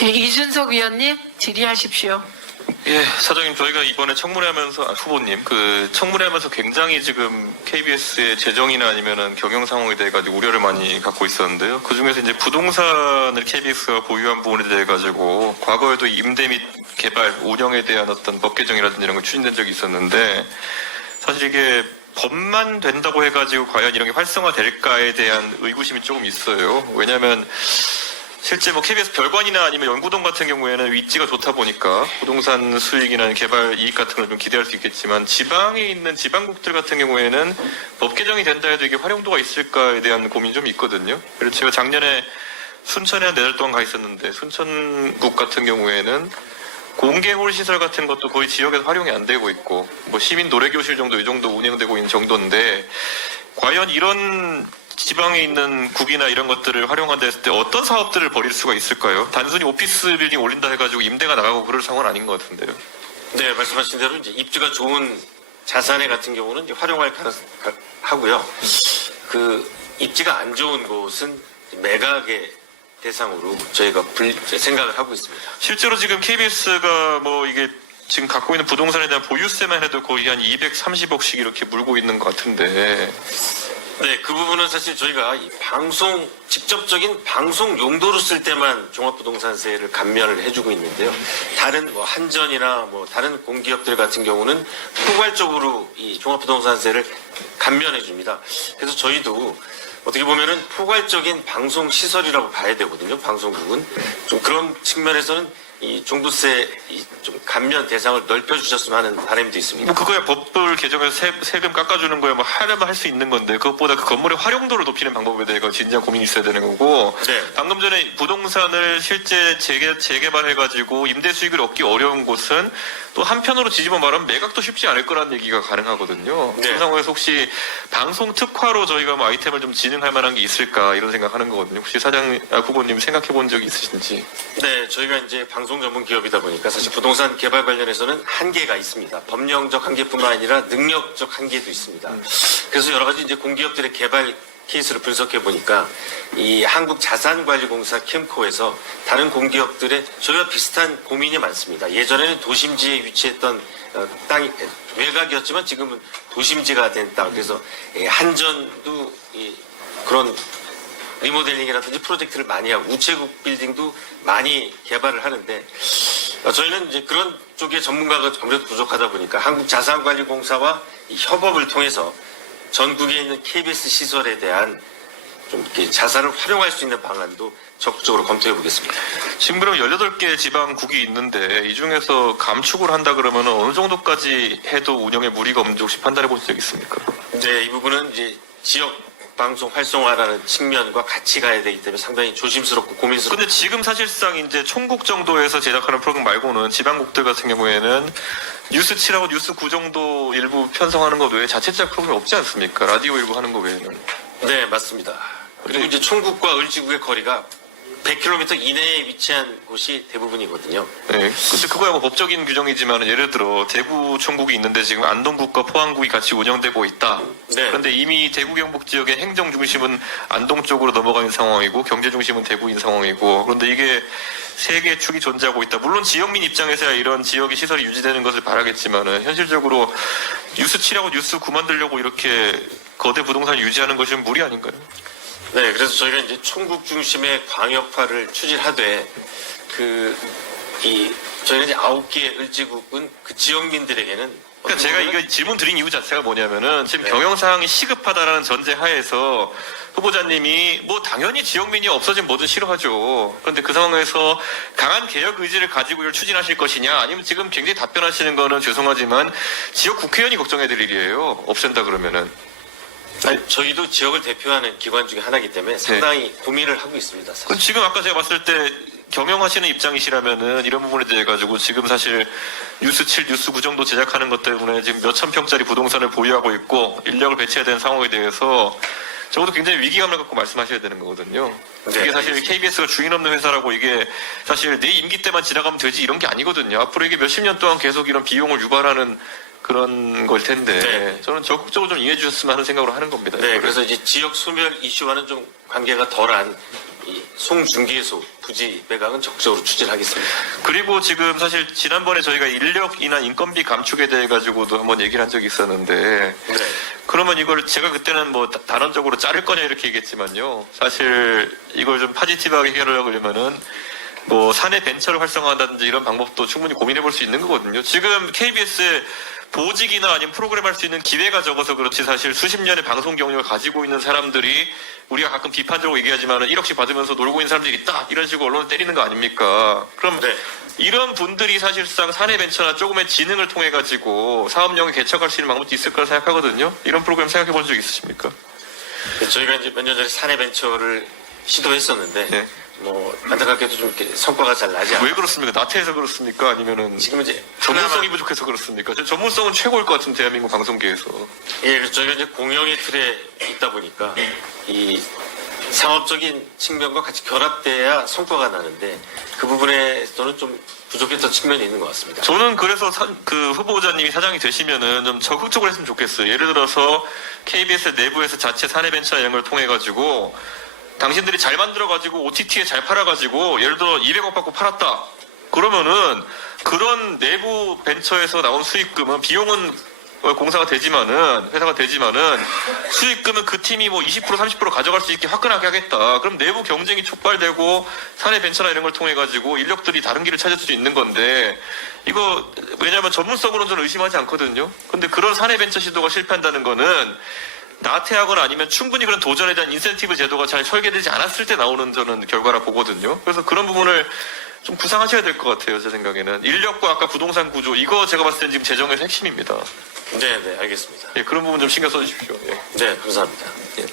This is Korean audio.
예, 이준석 위원님 질의하십시오. 예, 사장님, 저희가 이번에 청문회하면서, 후보님, 청문회하면서 굉장히 지금 KBS의 재정이나 아니면은 경영 상황에 대해 가지고 우려를 많이 갖고 있었는데요. 그 중에서 이제 부동산을 KBS가 보유한 부분에 대해 가지고 과거에도 임대 및 개발, 운영에 대한 어떤 법 개정이라든지 이런 거 추진된 적이 있었는데 사실 이게 법만 된다고 해가지고 과연 이런 게 활성화될까에 대한 의구심이 조금 있어요. 왜냐하면 실제 KBS 별관이나 아니면 연구동 같은 경우에는 위치가 좋다 보니까 부동산 수익이나 개발 이익 같은 걸 좀 기대할 수 있겠지만 지방에 있는 지방국들 같은 경우에는 법 개정이 된다 해도 이게 활용도가 있을까에 대한 고민이 좀 있거든요. 그래서 제가 작년에 순천에 한 4달 동안 가 있었는데 순천국 같은 경우에는 공개홀 시설 같은 것도 거의 지역에서 활용이 안 되고 있고 시민 노래교실 정도 이 정도 운영되고 있는 정도인데 과연 이런 지방에 있는 국이나 이런 것들을 활용한다 했을 때 어떤 사업들을 벌일 수가 있을까요? 단순히 오피스 빌딩 올린다 해가지고 임대가 나가고 그럴 상황은 아닌 것 같은데요. 네, 말씀하신 대로 이제 입지가 좋은 자산의 같은 경우는 이제 활용할 가능성 하고요. 입지가 안 좋은 곳은 매각의 대상으로 저희가 생각을 하고 있습니다. 실제로 지금 KBS가 이게 지금 갖고 있는 부동산에 대한 보유세만 해도 거의 한 230억씩 이렇게 물고 있는 것 같은데. 네, 그 부분은 사실 저희가 직접적인 방송 용도로 쓸 때만 종합부동산세를 감면을 해주고 있는데요. 다른 한전이나 다른 공기업들 같은 경우는 포괄적으로 이 종합부동산세를 감면해 줍니다. 그래서 저희도 어떻게 보면은 포괄적인 방송 시설이라고 봐야 되거든요. 방송국은 좀 그런 측면에서는 이 종부세 좀 감면 대상을 넓혀주셨으면 하는 바람도 있습니다. 그거야 법을 개정해서 세금 깎아주는 거야 하려면 할 수 있는 건데 그것보다 그 건물의 활용도를 높이는 방법에 대해 진지한 고민이 있어야 되는 거고. 네. 방금 전에 부동산을 실제 재개발해가지고 임대 수익을 얻기 어려운 곳은 또 한편으로 뒤집어 말하면 매각도 쉽지 않을 거라는 얘기가 가능하거든요. 네. 그 상황에서 혹시 방송 특화로 저희가 아이템을 좀 진행할 만한 게 있을까 이런 생각하는 거거든요. 혹시 후보님 생각해 본 적이 있으신지? 네, 저희가 이제 방송 전문 기업이다 보니까 사실 부동산 개발 관련해서는 한계가 있습니다. 법령적 한계뿐만 아니라 능력적 한계도 있습니다. 그래서 여러 가지 이제 공기업들의 개발 케이스를 분석해 보니까 이 한국자산관리공사 캠코에서 다른 공기업들의 저희와 비슷한 고민이 많습니다. 예전에는 도심지에 위치했던 땅이 외곽이었지만 지금은 도심지가 된 땅. 그래서 한전도 그런 리모델링이라든지 프로젝트를 많이 하고 우체국 빌딩도 많이 개발을 하는데 저희는 이제 그런 쪽의 전문가가 아무래도 부족하다 보니까 한국자산관리공사와 이 협업을 통해서 전국에 있는 KBS 시설에 대한 좀 이렇게 자산을 활용할 수 있는 방안도 적극적으로 검토해 보겠습니다. 지금 그럼 18개 지방국이 있는데 이 중에서 감축을 한다 그러면 어느 정도까지 해도 운영에 무리가 없는지 혹시 판단해 본 적 있습니까? 네, 이 부분은 이제 지역 방송 활성화라는 측면과 같이 가야 되기 때문에 상당히 조심스럽고 고민스럽고. 근데 지금 사실상 이제 총국 정도에서 제작하는 프로그램 말고는 지방국들 같은 경우에는 뉴스 7하고 뉴스 9 정도 일부 편성하는 것 외에 자체적 프로그램이 없지 않습니까? 라디오 일부 하는 것 외에는. 네, 맞습니다. 그리고 이제 총국과 을지국의 거리가 100km 이내에 위치한 곳이 대부분이거든요. 네. 근데 그거야 법적인 규정이지만 예를 들어 대구 총국이 있는데 지금 안동국과 포항국이 같이 운영되고 있다. 네. 그런데 이미 대구 경북 지역의 행정 중심은 안동 쪽으로 넘어가는 상황이고 경제 중심은 대구인 상황이고 그런데 이게 세 개의 축이 존재하고 있다. 물론 지역민 입장에서야 이런 지역의 시설이 유지되는 것을 바라겠지만은 현실적으로 뉴스 7하고 뉴스 9 만들려고 이렇게 거대 부동산을 유지하는 것이 무리 아닌가요? 네, 그래서 저희가 이제 총국 중심의 광역화를 추진하되 저희는 이제 9개의 을지국은 그 지역민들에게는 그러니까 제가 이거 질문 드린 이유 자체가 뭐냐면은 지금 네. 경영 상황이 시급하다라는 전제 하에서 후보자님이 당연히 지역민이 없어지면 뭐든 싫어하죠. 그런데 그 상황에서 강한 개혁 의지를 가지고 이걸 추진하실 것이냐 아니면 지금 굉장히 답변하시는 거는 죄송하지만 지역 국회의원이 걱정해야 될 일이에요. 없앤다 그러면은. 아니, 저희도 지역을 대표하는 기관 중에 하나이기 때문에 상당히 고민을 하고 있습니다. 사실. 그럼 지금 아까 제가 봤을 때 경영하시는 입장이시라면은 이런 부분에 대해 가지고 지금 사실 뉴스 7, 뉴스 9 정도 제작하는 것 때문에 지금 몇천 평짜리 부동산을 보유하고 있고 인력을 배치해야 되는 상황에 대해서 적어도 굉장히 위기감을 갖고 말씀하셔야 되는 거거든요. 네, 이게 사실 알겠습니다. KBS가 주인 없는 회사라고 이게 사실 내 임기 때만 지나가면 되지 이런 게 아니거든요. 앞으로 이게 몇십 년 동안 계속 이런 비용을 유발하는 그런 걸 텐데 네. 저는 적극적으로 좀 이해해 주셨으면 하는 생각으로 하는 겁니다. 네, 그래서 이제 지역 소멸 이슈와는 좀 관계가 덜한 이 송중개소 부지 매각은 적극적으로 추진을 하겠습니다. 그리고 지금 사실 지난번에 저희가 인력이나 인건비 감축에 대해 가지고도 한번 얘기를 한 적이 있었는데 네. 그러면 이걸 제가 그때는 뭐 단언적으로 자를 거냐 이렇게 얘기했지만요. 사실 이걸 좀 파지티브하게 해결하려면은 뭐 사내 벤처를 활성화한다든지 이런 방법도 충분히 고민해 볼 수 있는 거거든요. 지금 KBS에 보직이나 아니면 프로그램 할 수 있는 기회가 적어서 그렇지 사실 수십 년의 방송 경력을 가지고 있는 사람들이 우리가 가끔 비판적으로 얘기하지만 1억씩 받으면서 놀고 있는 사람들이 있다 이런 식으로 언론을 때리는 거 아닙니까? 그럼 네. 이런 분들이 사실상 사내 벤처나 조금의 지능을 통해 가지고 사업령을 개척할 수 있는 방법도 있을 거라 생각하거든요. 이런 프로그램 생각해 본 적 있으십니까? 저희가 이제 몇 년 전에 사내 벤처를 시도했었는데 네. 뭐 안타깝게도 좀 이렇게 성과가 잘 나지 않아요. 왜 그렇습니까? 나태해서 그렇습니까? 아니면은 지금 이제 전문성이 부족해서 그렇습니까? 전문성은 최고일 것 같은 대한민국 방송계에서. 예, 그래서 저희가 이제 공영의 틀에 있다 보니까 이 상업적인 측면과 같이 결합돼야 성과가 나는데 그 부분에서는 좀 부족했던 측면이 있는 것 같습니다. 저는 그래서 그 후보자님이 사장이 되시면은 좀 적극적으로 했으면 좋겠어요. 예를 들어서 KBS 내부에서 자체 사내 벤처 이런 걸 통해 가지고 당신들이 잘 만들어가지고 OTT에 잘 팔아가지고 예를 들어 200억 받고 팔았다. 그러면은 그런 내부 벤처에서 나온 수익금은 비용은 공사가 되지만은 회사가 되지만은 수익금은 그 팀이 뭐 20% 30% 가져갈 수 있게 화끈하게 하겠다. 그럼 내부 경쟁이 촉발되고 사내 벤처나 이런 걸 통해 가지고 인력들이 다른 길을 찾을 수 있는 건데 이거 왜냐하면 전문성으로는 저는 의심하지 않거든요. 근데 그런 사내 벤처 시도가 실패한다는 거는 나태하거나 아니면 충분히 그런 도전에 대한 인센티브 제도가 잘 설계되지 않았을 때 나오는 저는 결과라 보거든요. 그래서 그런 부분을 좀 구상하셔야 될 것 같아요. 제 생각에는. 인력과 아까 부동산 구조 이거 제가 봤을 때는 지금 재정에서 핵심입니다. 네, 네, 알겠습니다. 예, 그런 부분 좀 신경 써주십시오. 예. 네, 감사합니다. 예.